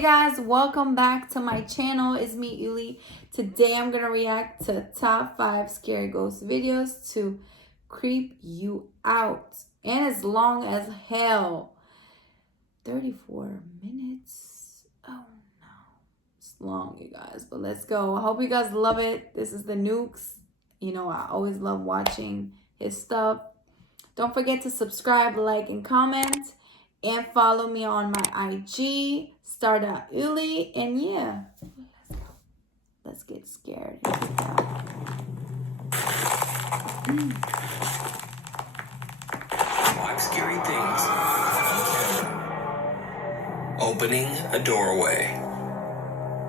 Hey guys, welcome back to my channel. It's me, Ylli. Today I'm gonna react to top 5 scary ghost videos to creep you out. And it's long as hell. 34 minutes. Oh no. It's long, you guys, but let's go. I hope you guys love it. This is the NUKE'S. You know, I always love watching his stuff. Don't forget to subscribe, like, and comment. And follow me on my IG, Star.ylli. And yeah, let's go. Let's get scared. Five scary things. Opening a doorway.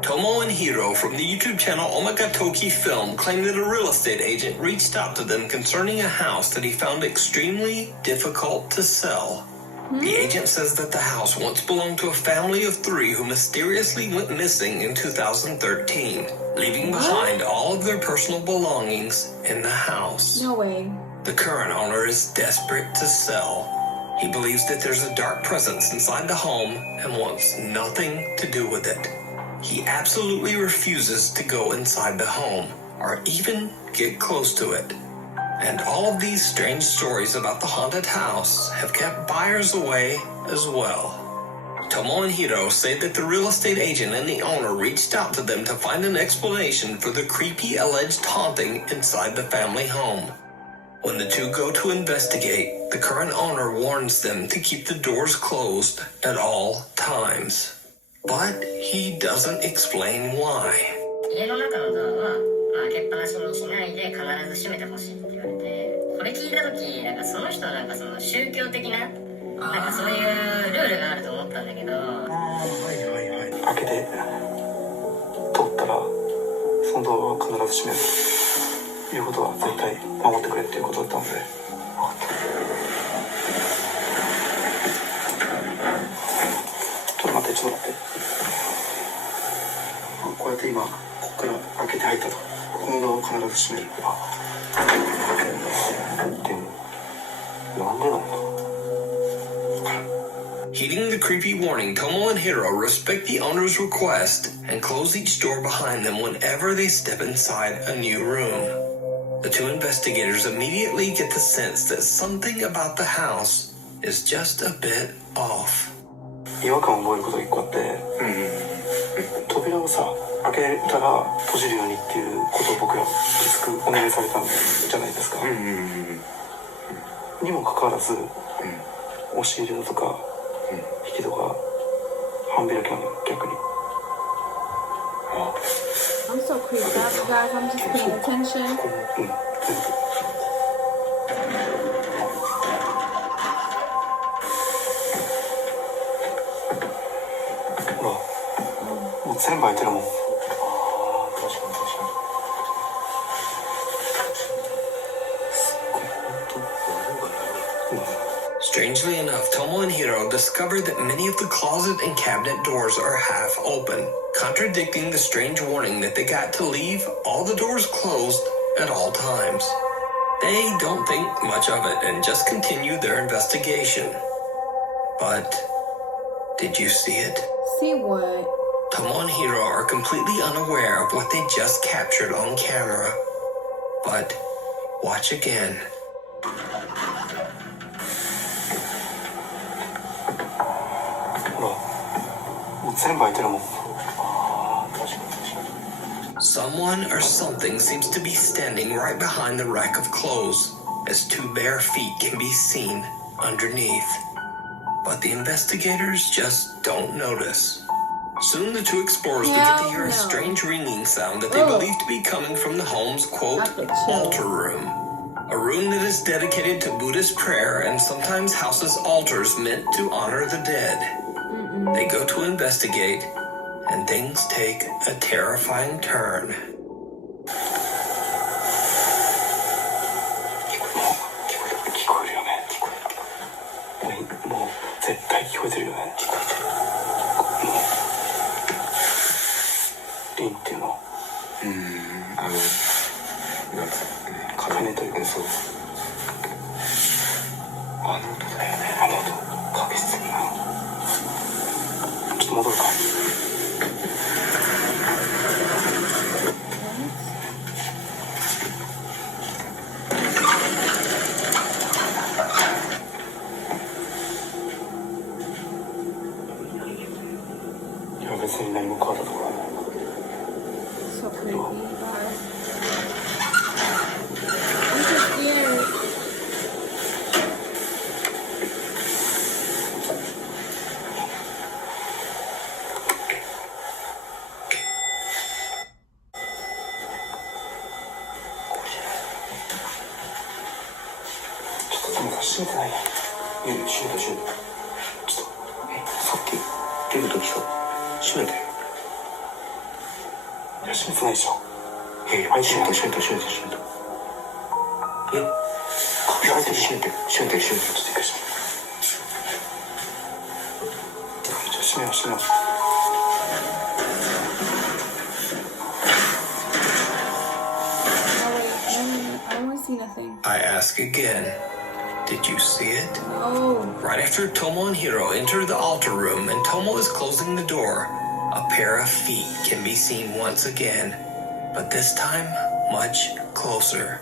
Tomo and Hiro from the YouTube channel Omagatoki Film claimed that a real estate agent reached out to them concerning a house that he found extremely difficult to sell. The agent says that the house once belonged to a family of 3 who mysteriously went missing in 2013, leaving behind all of their personal belongings in the house. No way. The current owner is desperate to sell. He believes that there's a dark presence inside the home and wants nothing to do with it. He absolutely refuses to go inside the home or even get close to it. And all of these strange stories about the haunted house have kept buyers away as well. Tomo and Hiro say that the real estate agent and the owner reached out to them to find an explanation for the creepy alleged haunting inside the family home. When the two go to investigate, the current owner warns them to keep the doors closed at all times. But he doesn't explain why. 開けっぱなしにしないで必ず閉めてほしいって言われて、これ聞いた時なんかその人はなんかその宗教的ななんかそういうルールがあると思ったんだけど、開けて通ったらそのドアは必ず閉めるということは絶対守ってくれっていうことだったので、ちょっと待ってこうやって今ここから開けて入ったと。このドアを必ず閉める。でもなんでなんだ。Heeding the creepy warning, Tomo and Hiro respect the owner's request and close each door behind them whenever they step inside a new room. The two investigators immediately get the sense that something about the house is just a bit off. 違和感を覚えることが1個あって、扉をさ開けたら閉じるようにっていうことを僕らきつくお願いされたんじゃないですか。にもかかわらず、押し入れだとか、引き戸が半開きなの逆に。I'm so creeped out, you guys. I'm just paying attention. ほら、もう全部開いてるもん。Strangely enough, Tomo and Hiro discovered that many of the closet and cabinet doors are half open, contradicting the strange warning that they got to leave all the doors closed at all times. They don't think much of it and just continue their investigation. But did you see it? See what? Tomo and Hiro are completely unaware of what they just captured on camera. But watch again. Someone or something seems to be standing right behind the rack of clothes, as 2 bare feet can be seen underneath. But the investigators just don't notice. Soon the 2 explorers begin to hear a strange ringing sound that they believe to be coming from the home's, quote, altar room. A room that is dedicated to Buddhist prayer and sometimes houses altars meant to honor the dead. They go to investigate, and things take a terrifying turn. 閉めてない。ゆり、閉めた、閉めた。ちょっと、さっき出るときさ、閉めたよ。いや、閉めてないでしょ。はい、閉めた、閉めた、閉めた、閉めた。開いてる、閉めてる、閉めてる、閉めてる。ちょっとびっくりした。閉めよう、閉めよう。I ask again, did you see it? No. Right after Tomo and Hiro enter the altar room and Tomo is closing the door, a pair of feet can be seen once again, but this time much closer.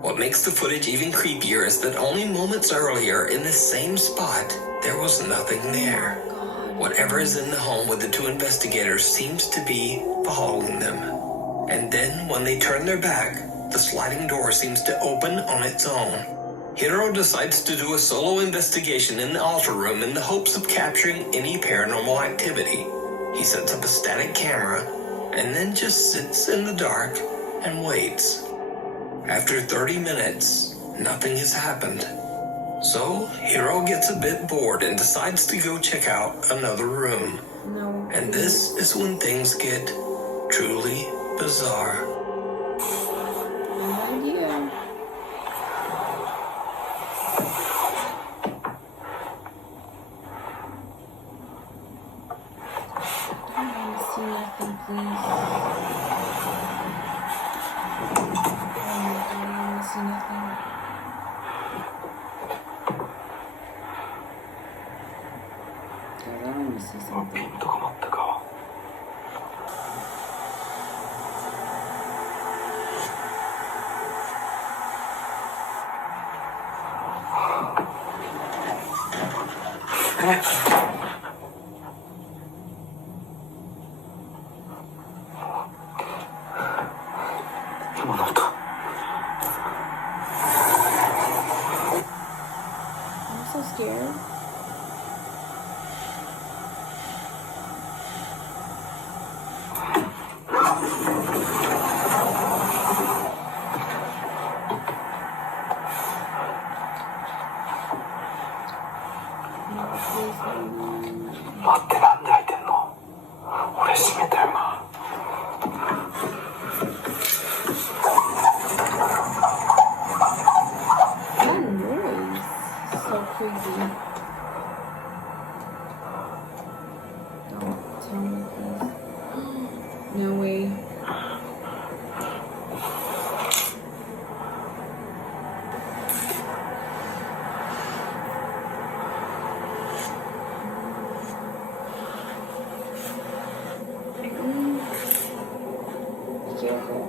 What makes the footage even creepier is that only moments earlier in this same spot, there was nothing there. Whatever is in the home with the two investigators seems to be following them. And then when they turn their back, the sliding door seems to open on its own. Hiro decides to do a solo investigation in the altar room in the hopes of capturing any paranormal activity. He sets up a static camera and then just sits in the dark and waits. After 30 minutes, nothing has happened. So Hiro gets a bit bored and decides to go check out another room. No. And this is when things get truly bizarre. No idea. I don't want to see nothing, please. Oh my god, I don't want to see nothing. Guys, I don't want to see ピ something. ンとかまったか。今の音。I'm so scared. No, please, no. 待って、なんで開いてんの？俺閉めたよな。That noise is so creepy. Don't tell me, please. No way. Be careful.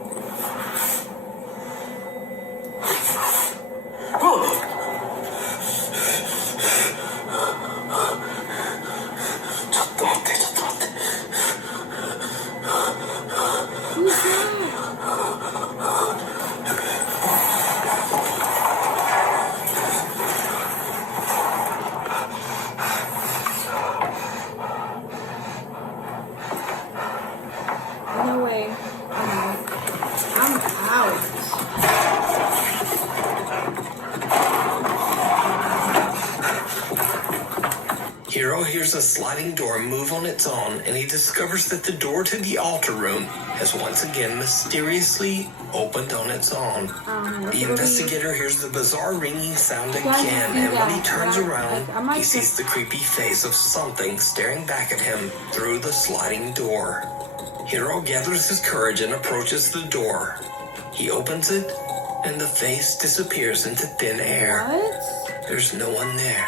ちょっと待って、ちょっと待って。Who's that? No way. I'm out. I'm out. Hiro hears a sliding door move on its own, and he discovers that the door to the altar room has once again mysteriously opened on its own. The investigator hears the bizarre ringing sound again, and when he turns around, he sees the creepy face of something staring back at him through the sliding door. Hiro gathers his courage and approaches the door. He opens it, and the face disappears into thin air. What? There's no one there.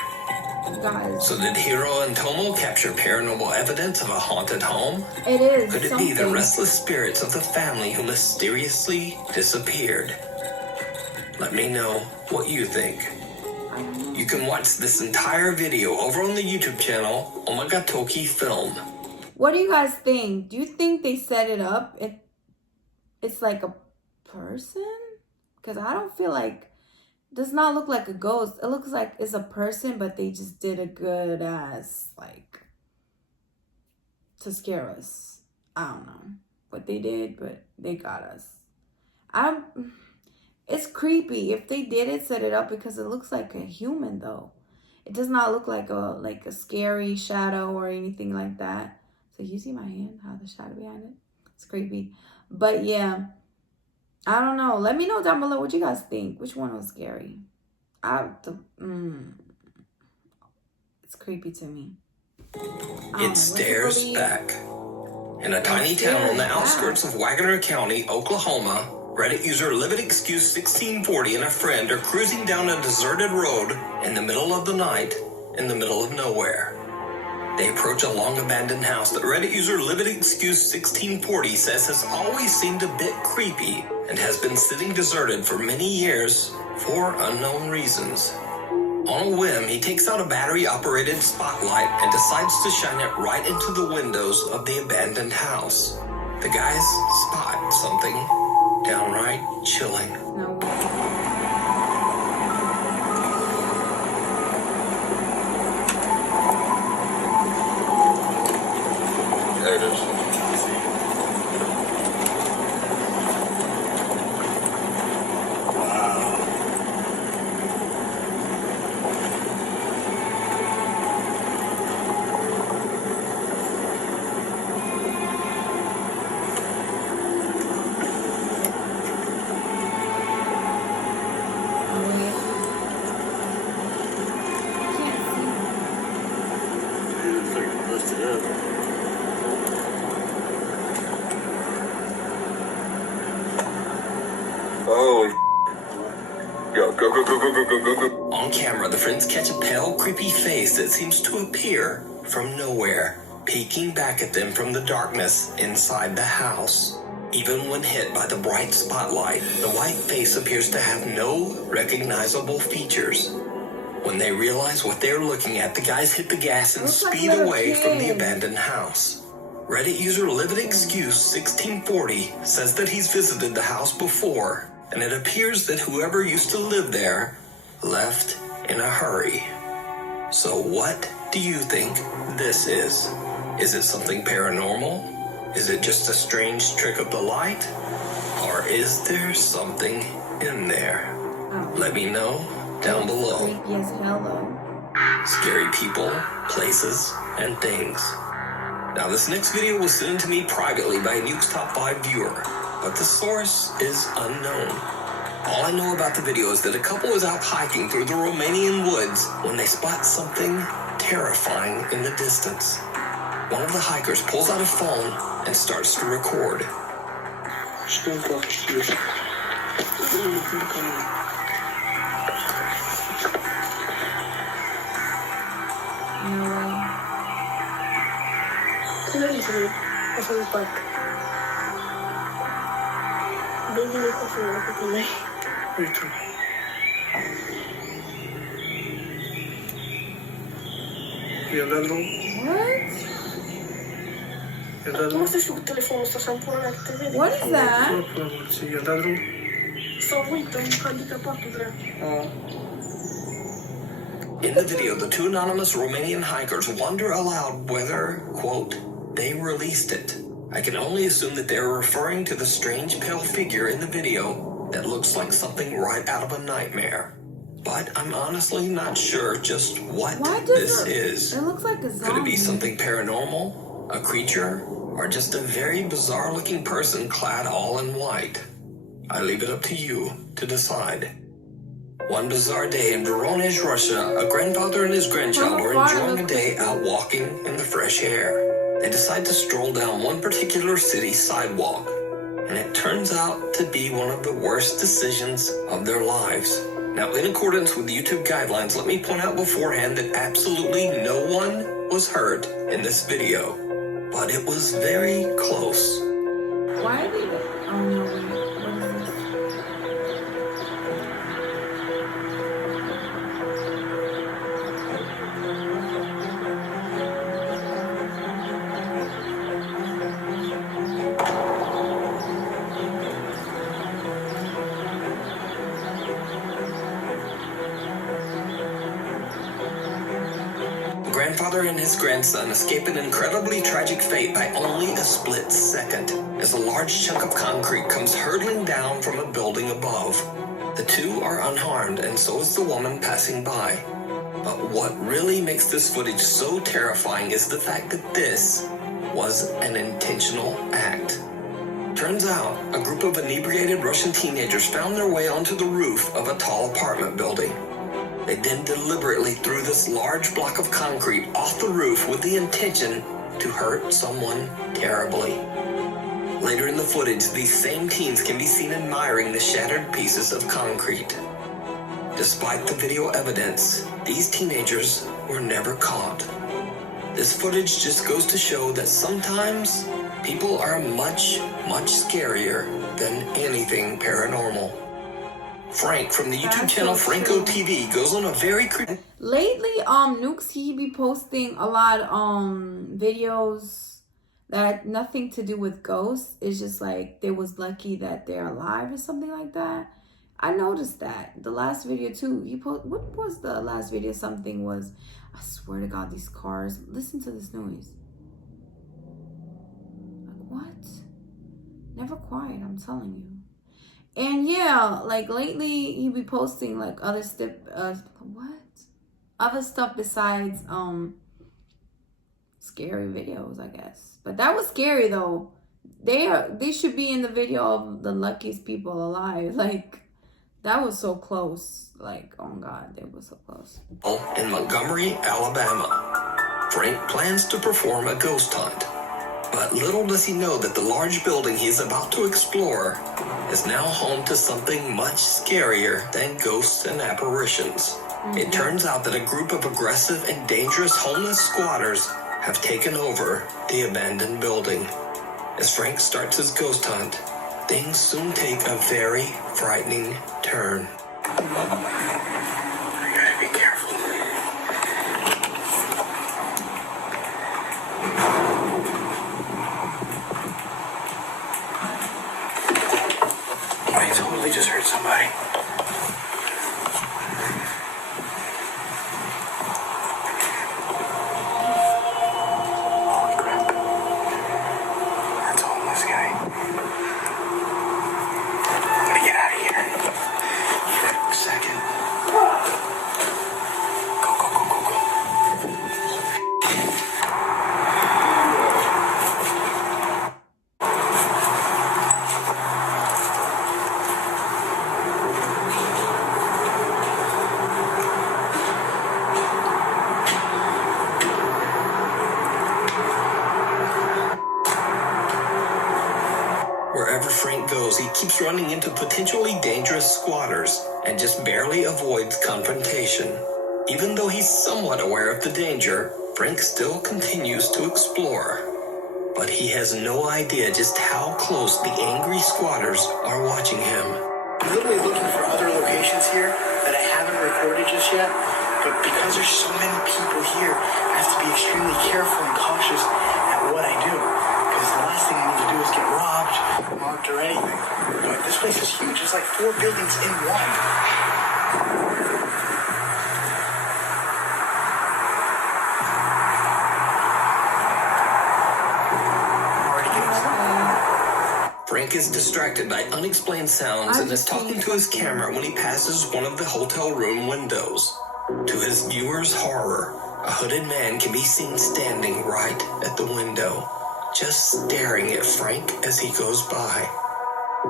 Guys, So did Hiro and Tomo capture paranormal evidence of a haunted home? it is Could it something. be the restless spirits of the family who mysteriously disappeared? Let me know what you think. I don't know. You can watch this entire video over on the YouTube channel Omagatoki Film. What do you guys think? Do you think they set it up? It's like a person? Because I don't feel like... Does not look like a ghost. It looks like it's a person, but they just did a good ass, like, to scare us. I don't know what they did, but they got us. It's creepy. If they did it, set it up, because it looks like a human though. It does not look like a scary shadow or anything like that. So you see my hand, how the shadow behind it? It's creepy. But yeah, I don't know. Let me know down below what you guys think. Which one was scary? It's creepy to me. It stares back. In a tiny town on the outskirts of Wagoner County, Oklahoma, Reddit user LividExcuse1640 and a friend are cruising down a deserted road in the middle of the night, in the middle of nowhere. They approach a long abandoned house that Reddit user LividExcuse1640 says has always seemed a bit creepy and has been sitting deserted for many years for unknown reasons. On a whim, he takes out a battery-operated spotlight and decides to shine it right into the windows of the abandoned house. The guys spot something downright chilling. No. There it is. Oh, go. On camera, the friends catch a pale, creepy face that seems to appear from nowhere, peeking back at them from the darkness inside the house. Even when hit by the bright spotlight, the white face appears to have no recognizable features. When they realize what they're looking at, the guys hit the gas and speed away from the abandoned house. Reddit user LividExcuse1640 says that he's visited the house before, and it appears that whoever used to live there left in a hurry. So what do you think this is? Is it something paranormal? Is it just a strange trick of the light? Or is there something in there? Let me know down below. Creepy as hell though. Scary people, places, and things. Now this next video was sent to me privately by a NUKE'S Top 5 viewer, but the source is unknown. All I know about the video is that a couple is out hiking through the Romanian woods when they spot something terrifying in the distance. One of the hikers pulls out a phone and starts to record. No way. What? What is that? In the video, the two anonymous Romanian hikers wonder aloud whether, quote, they released it. I can only assume that they're referring to the strange pale figure in the video that looks like something right out of a nightmare. But I'm honestly not sure just what this is. It looks like a zombie. Could it be something paranormal, a creature, or just a very bizarre looking person clad all in white? I leave it up to you to decide. One bizarre day in Voronezh, Russia, a grandfather and his grandchild are enjoying a day out walking in the fresh air. They decide to stroll down one particular city sidewalk, and it turns out to be one of the worst decisions of their lives. Now, in accordance with YouTube guidelines, let me point out beforehand that absolutely no one was hurt in this video, but it was very close. Why did it? Oh no, wait. What is this? The grandfather and his grandson escape an incredibly tragic fate by only a split second, as a large chunk of concrete comes hurtling down from a building above. The two are unharmed, and so is the woman passing by. But what really makes this footage so terrifying is the fact that this was an intentional act. Turns out, a group of inebriated Russian teenagers found their way onto the roof of a tall apartment building. They then deliberately threw this large block of concrete off the roof with the intention to hurt someone terribly. Later in the footage, these same teens can be seen admiring the shattered pieces of concrete. Despite the video evidence, these teenagers were never caught. This footage just goes to show that sometimes people are much, much scarier than anything paranormal. Frank from the YouTube channel Franco TV goes on a very lately NUKE'S, he be posting a lot videos that nothing to do with ghosts. It's just like they was lucky that they're alive or something like that. I noticed that the last video too. He what was the last video? Something was, I swear to God, these cars. Listen to this noise. Like what? Never quiet, I'm telling you. And yeah, like lately he be posting like other stuff. Other stuff besides scary videos, I guess. But that was scary though. They should be in the video of the luckiest people alive. Like that was so close. Like, oh God, they were so close. In Montgomery, Alabama, Frank plans to perform a ghost hunt. But little does he know that the large building he is about to explore is now home to something much scarier than ghosts and apparitions. It turns out that a group of aggressive and dangerous homeless squatters have taken over the abandoned building. As Frank starts his ghost hunt, things soon take a very frightening turn. You gotta be careful. I totally just heard somebody. Holy crap. That's a homeless guy. I'm gonna get out of here. A second. Go, go, go, go, go. Wherever Frank goes, he keeps running into potentially dangerous squatters and just barely avoids confrontation. Even though he's somewhat aware of the danger, Frank still continues to explore. But he has no idea just how close the angry squatters are watching him. I'm literally looking for other locations here that I haven't recorded just yet, but because there's so many people here, I have to be extremely careful and cautious at what I do, because the last thing I need to do is get robbed, marked, or anything. But this place is huge. It's like 4 buildings in one. Frank is distracted by unexplained sounds and is talking to his camera when he passes one of the hotel room windows. To his viewers' horror, a hooded man can be seen standing right at the window, just staring at Frank as he goes by.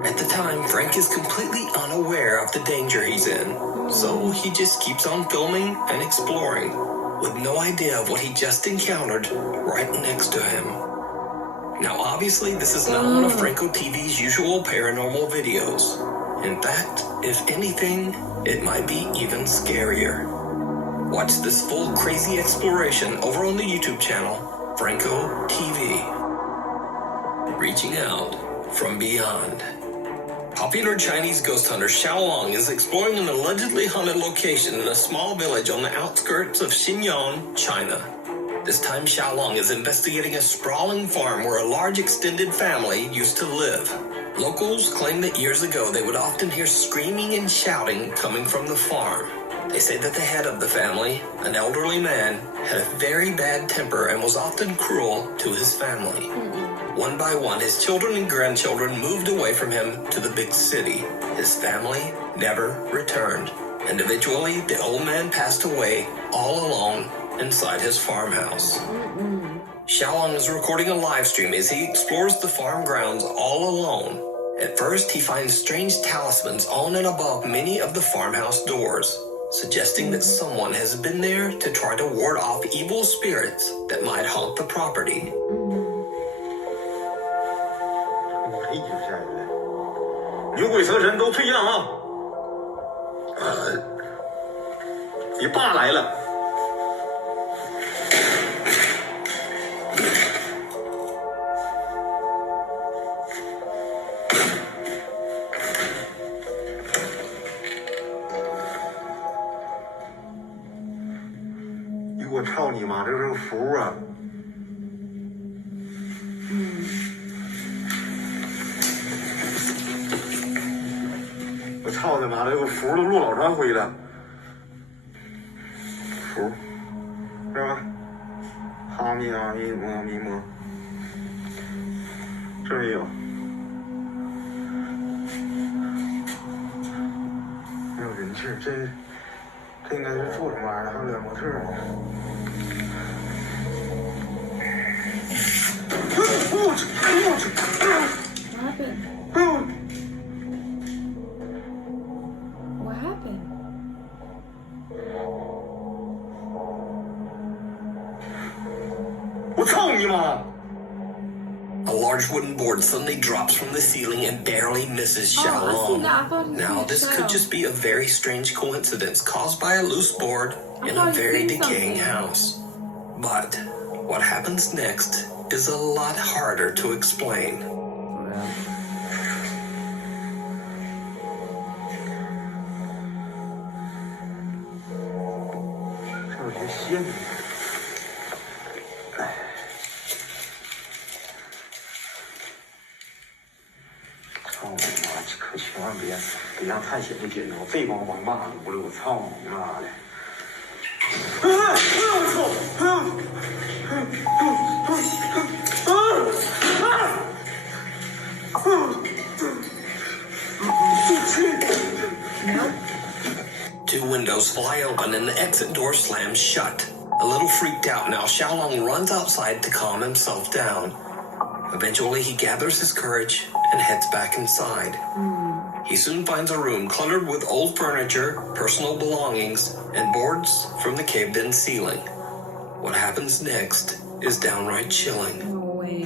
At the time, Frank is completely unaware of the danger he's in, so he just keeps on filming and exploring, with no idea of what he just encountered right next to him. Now, obviously, this is not one of Franco TV's usual paranormal videos. In fact, if anything, it might be even scarier. Watch this full crazy exploration over on the YouTube channel, Franco TV. Reaching out from beyond. Popular Chinese ghost hunter Xiaolong is exploring an allegedly haunted location in a small village on the outskirts of Xinjiang, China. This time, Xiaolong is investigating a sprawling farm where a large extended family used to live. Locals claim that years ago they would often hear screaming and shouting coming from the farm. They say that the head of the family, an elderly man, had a very bad temper and was often cruel to his family. One by one, his children and grandchildren moved away from him to the big city. His family never returned, and eventually the old man passed away all alone inside his farmhouse. Xiaolong is recording a live stream as he explores the farm grounds all alone. At first, he finds strange talismans on and above many of the farmhouse doors, suggesting that someone has been there to try to ward off evil spirits that might haunt the property. 一直下来，牛鬼蛇神都退让啊！你爸来了。我操你妈！这是个符啊！我操他妈！这个符都落老长灰了。符，是吧？哈密阿密摩密摩，这也有。没有人气，这应该是做什么玩意儿的？还有点模特呢。 What happened? A large wooden board suddenly drops from the ceiling and barely misses Xiaolong. Now, this could just be a very strange coincidence caused by a loose board in a very decaying house. But what happens next is a lot harder to explain.可千万别让探险的捡着这帮王八犊子！我操你妈的！Two windows fly open and the exit door slams shut. A little freaked out now, Xiaolong runs outside to calm himself down. Eventually, he gathers his courage and heads back inside. He soon finds a room cluttered with old furniture, personal belongings, and boards from the caved-in ceiling. What happens next is downright chilling. No way.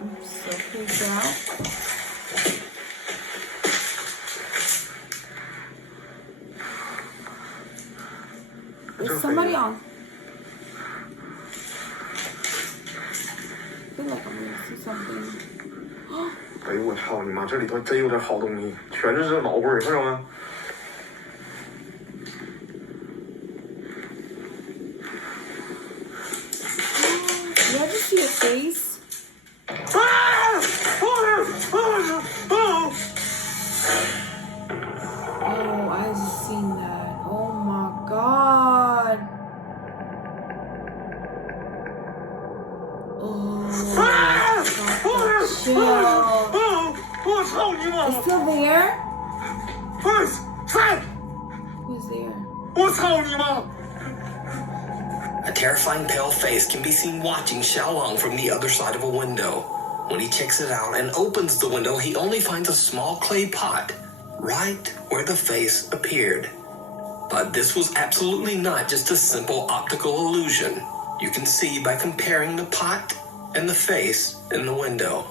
I'm so freaked out. Is somebody on? I feel like I'm gonna see something. 哎呦我操你妈！这里头真有点好东西，全是这老味儿，看着吗？ Did I just see a face? Oh, I just seen that. Oh my god. Oh, chill. It's still there? Who's there? A terrifying pale face can be seen watching Xiaolong from the other side of a window. When he checks it out and opens the window, he only finds a small clay pot right where the face appeared. But this was absolutely not just a simple optical illusion. You can see by comparing the pot and the face in the window.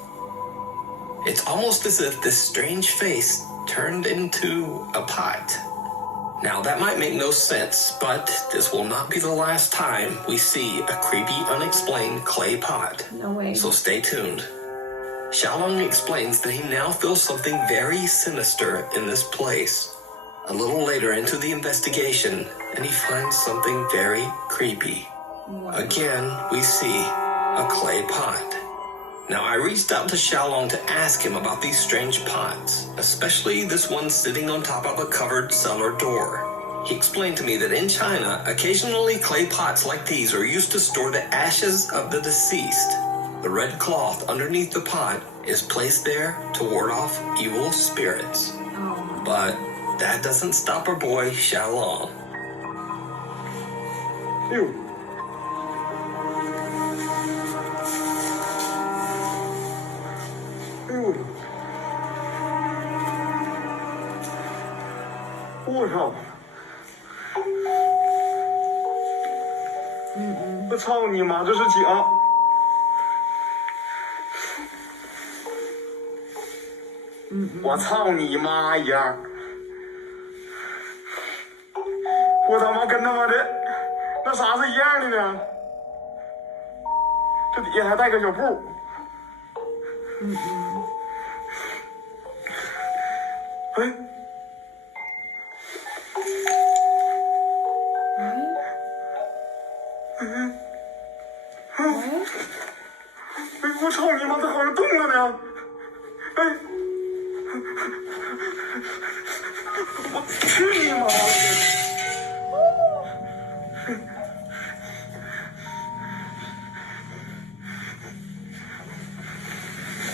It's almost as if this strange face turned into a pot. Now, that might make no sense, but this will not be the last time we see a creepy, unexplained clay pot. No way. So stay tuned. Xiaolong explains that he now feels something very sinister in this place. A little later into the investigation, and he finds something very creepy. Again, we see a clay pot. Now, I reached out to Xiaolong to ask him about these strange pots, especially this one sitting on top of a covered cellar door. He explained to me that in China, occasionally clay pots like these are used to store the ashes of the deceased. The red cloth underneath the pot is placed there to ward off evil spirits. But that doesn't stop our boy Xiaolong. Ew. Ew. 我操！我操你妈！这是假！我操你妈呀！我他妈跟他妈的那啥是一样的呢？这底下还带个小布。哎。 我操你妈！它好像动了呢！哎，我去你妈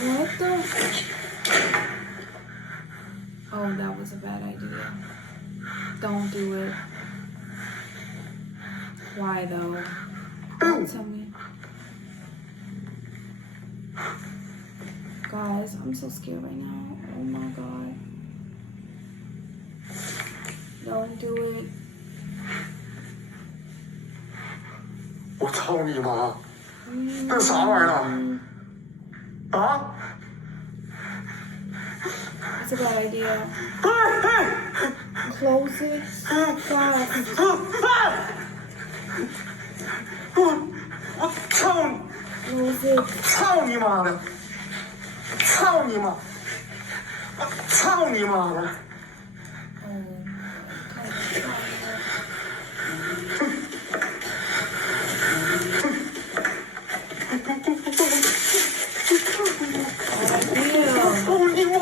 ！What the? Oh, that was a bad idea. Don't do it. Why though? Don't tell me. Guys, I'm so scared right now. Oh my god. Don't do it. 我操你妈！那啥玩意儿啊？啊 It's a bad idea. Close it. God. 我操！ Close it. 操你妈的！ 操你妈！我操你妈的！操你妈！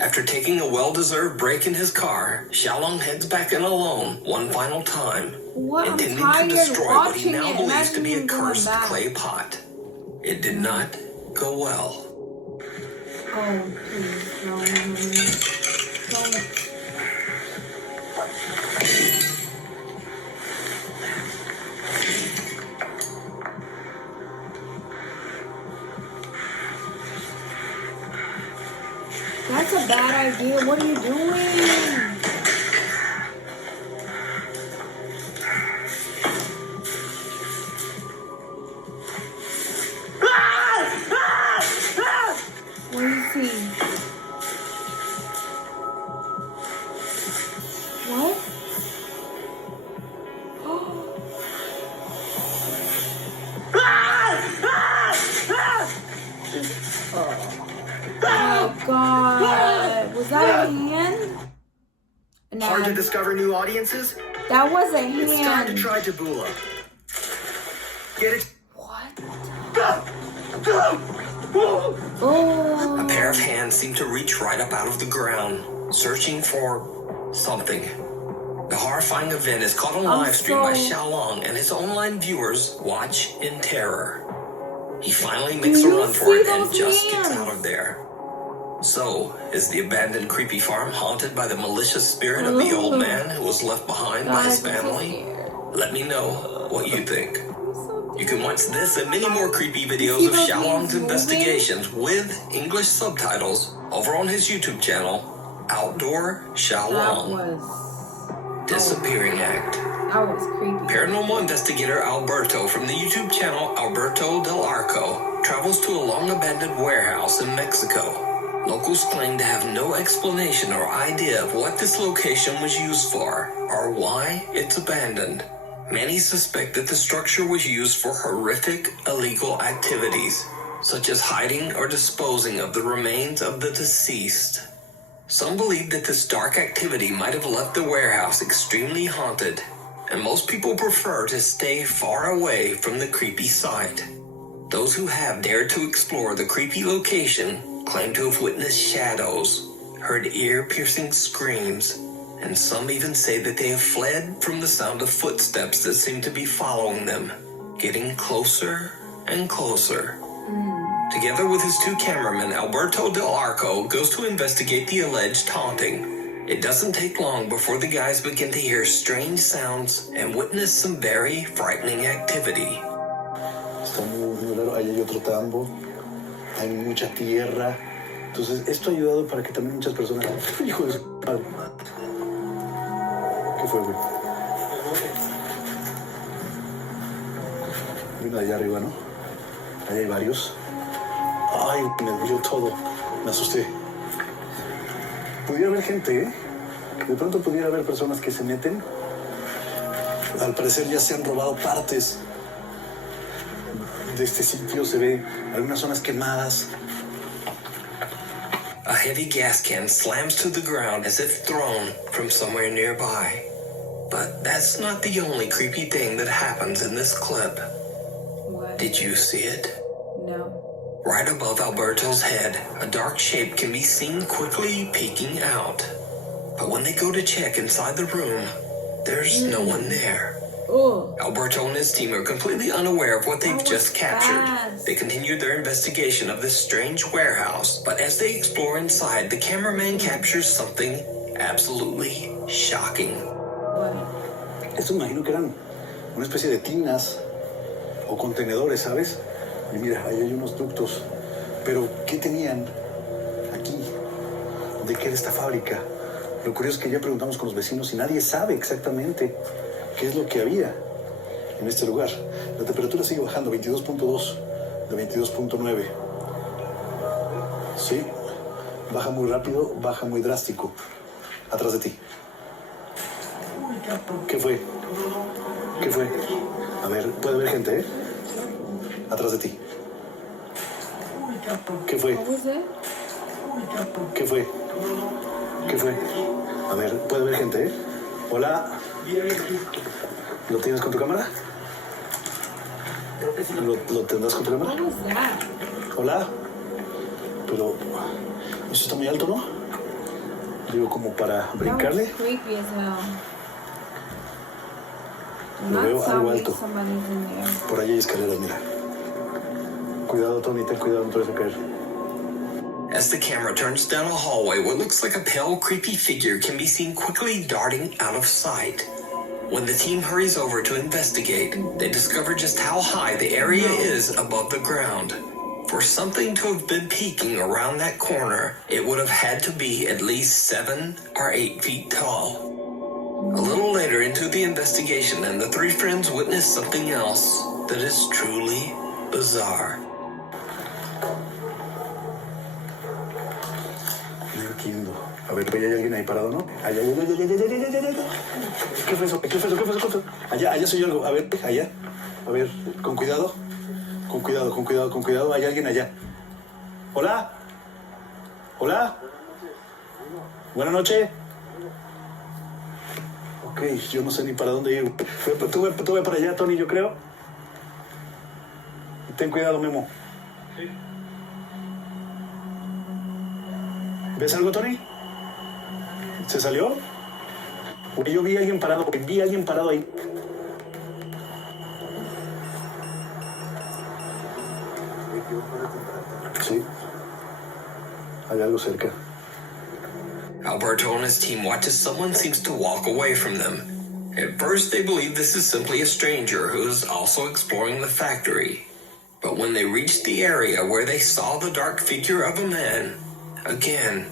After taking a well-deserved break in his car, Xiaolong heads back in alone one final time, intending to destroy what he now believes to be a cursed clay pot. It did not go well. Oh, please, no. Don't. That's a bad idea. What are you doing? What do you see? What? Oh God! Was that a hand? Nah, Hard to discover new audiences? that was a It's time to hand. try Taboola. Get it? What? A Oh. pair of hands seem to reach right up out of the ground, searching for something. The horrifying event is caught on live stream by Xiaolong, and his online viewers watch in terror. He finally makes a run for it and just gets out of there. So, is the abandoned creepy farm haunted by the malicious spirit of the old man who was left behind by his family? Let me know what you think. You can watch this and many more creepy videos of Xiaolong's investigations with English subtitles over on his YouTube channel, Outdoor That Xiaolong. was Disappearing Act. creepy. Paranormal investigator Alberto from the YouTube channel Alberto Del Arco travels to a long-abandoned warehouse in Mexico. Locals claim to have no explanation or idea of what this location was used for or why it's abandoned. Many suspect that the structure was used for horrific illegal activities. such as hiding or disposing of the remains of the deceased. Some believe that this dark activity might have left the warehouse extremely haunted, and most people prefer to stay far away from the creepy site. Those who have dared to explore the creepy location claim to have witnessed shadows, heard ear-piercing screams, and some even say that they have fled from the sound of footsteps that seem to be following them, getting closer and closer. Together with his two cameramen, Alberto Del Arco goes to investigate the alleged haunting. It doesn't take long before the guys begin to hear strange sounds and witness some very frightening activity. Está muy raro, ahí hay otro tambo, hay mucha tierra. Entonces, esto ha ayudado para que también muchas personas... ¡Hijo de su madre! ¿Qué fue, güey? Hay uno de allá arriba, ¿no? Ahí hay varios. Ay, me dio todo. Me asusté. Pudiera haber gente, ¿eh? De pronto pudiera haber personas que se meten. Al parecer ya se han robado partes de este sitio. Se ve algunas zonas quemadas. A heavy gas can slams to the ground as if thrown from somewhere nearby. But that's not the only creepy thing that happens in this clip. What? Did you see it? No. Right above Alberto's head, a dark shape can be seen quickly peeking out. But when they go to check inside the room, there's no one there. Oh. Alberto and his team are completely unaware of what they've just captured. fast. They continued their investigation of this strange warehouse, but as they explore inside, the cameraman captures something absolutely shocking. What? Esto imagino que eran una especie de tinas o contenedores, ¿sabes? Y mira, ahí hay unos ductos. Pero, ¿qué tenían aquí? ¿De qué era esta fábrica? Lo curioso es que ya preguntamos con los vecinos y nadie sabe exactamente qué es lo que había en este lugar. La temperatura sigue bajando, 22.2 de 22.9. Sí, baja muy rápido, baja muy drástico. Atrás de ti. ¿Qué fue? ¿Qué fue? A ver, puede haber gente, ¿eh? Atrás de ti. ¿Qué fue? What was it? ¿Qué fue? ¿Qué fue? A ver, puede haber gente, ¿eh? Hola. ¿Lo tienes con tu cámara? ¿Lo tendrás con tu cámara? What was that? Hola. Pero eso está muy alto, ¿no? Digo, como para That brincarle. was creepy as hell. Do Lo veo not tell algo me alto. somebody's in there. Por allá hay escaleras, mira. Cuidado, Tony, ten cuidado, no te vas a caer. As the camera turns down a hallway, what looks like a pale, creepy figure can be seen quickly darting out of sight. When the team hurries over to investigate, they discover just how high the area is above the ground. For something to have been peeking around that corner, it would have had to be at least 7 or 8 feet tall. A little later into the investigation, and the three friends witness something else that is truly bizarre. No entiendo. A ver, ¿hay alguien ahí parado, no? Allá. ¿Qué fue eso? ¿Qué fue eso? ¿Qué fue eso? ¿Qué fue eso? Allá se oyó algo. A ver, allá. A ver, con cuidado. Con cuidado, con cuidado, con cuidado. Hay alguien allá. Hola. Hola. Buenas noches. Ok, yo no sé ni para dónde ir. Tú ve para allá, Tony, yo creo. Ten cuidado, Memo. Sí. ¿Ves algo, Tony? ¿Se salió? Porque yo vi a alguien parado, ahí. Sí. Hay algo cerca. Alberto and his team watch as someone seems to walk away from them. At first, they believe this is simply a stranger who is also exploring the factory. But when they reach the area where they saw the dark figure of a man, again,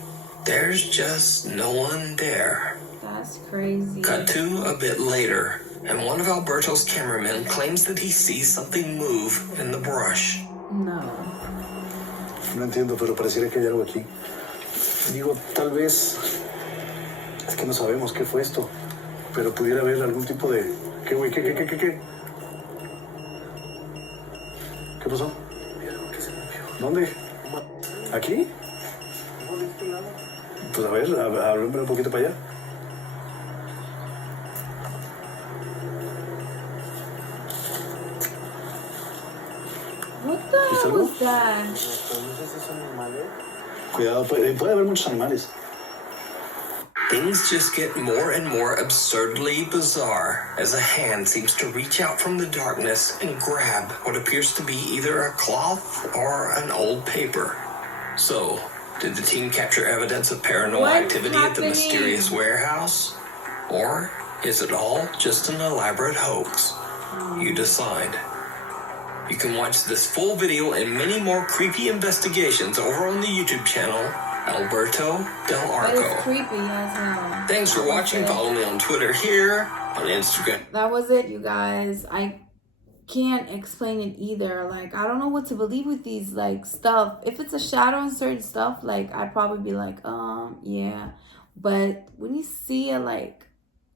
there's just no one there. That's crazy. Cut to a bit later, and one of Alberto's cameramen claims that he sees something move in the brush. No. No entiendo, pero pareciera que hay algo aquí. Digo, tal vez... Es que no sabemos qué fue esto. Pero pudiera haber algún tipo de... ¿Qué, güey? ¿Qué? ¿Qué pasó? ¿Dónde? ¿Aquí? Pues a ver, háblame un poquito para allá. What the hell was that? Cuidado, puede haber muchos animales. Things just get more and more absurdly bizarre as a hand seems to reach out from the darkness and grab what appears to be either a cloth or an old paper. So, did the team capture evidence of paranormal What's activity at the happening? mysterious warehouse? Or is it all just an elaborate hoax? You decide. You can watch this full video and many more creepy investigations over on the YouTube channel Alberto Del That is Arco. creepy as hell. Thanks for watching. Follow me on Twitter here, on Instagram. That was it, you guys. I can't explain it either. Like, I don't know what to believe with these, like, stuff. If it's a shadow and certain stuff, like, I'd probably be like, yeah. But when you see it, like,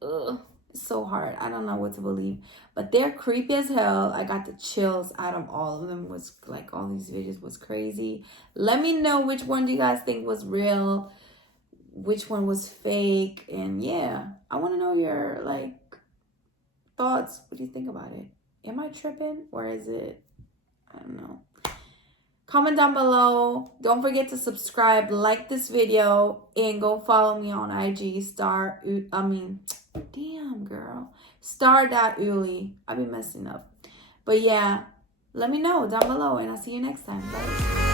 it's so hard. I don't know what to believe. But they're creepy as hell. I got the chills out of all of them. Was like, all these videos was crazy. Let me know which one do you guys think was real, which one was fake, and yeah, I want to know your, like, thoughts. What do you think about it? Am I tripping, or is it, I don't know. Comment down below. Don't forget to subscribe, like this video, and go follow me on IG, Star.ylli. I've been messing up. But yeah, let me know down below, and I'll see you next time. Bye.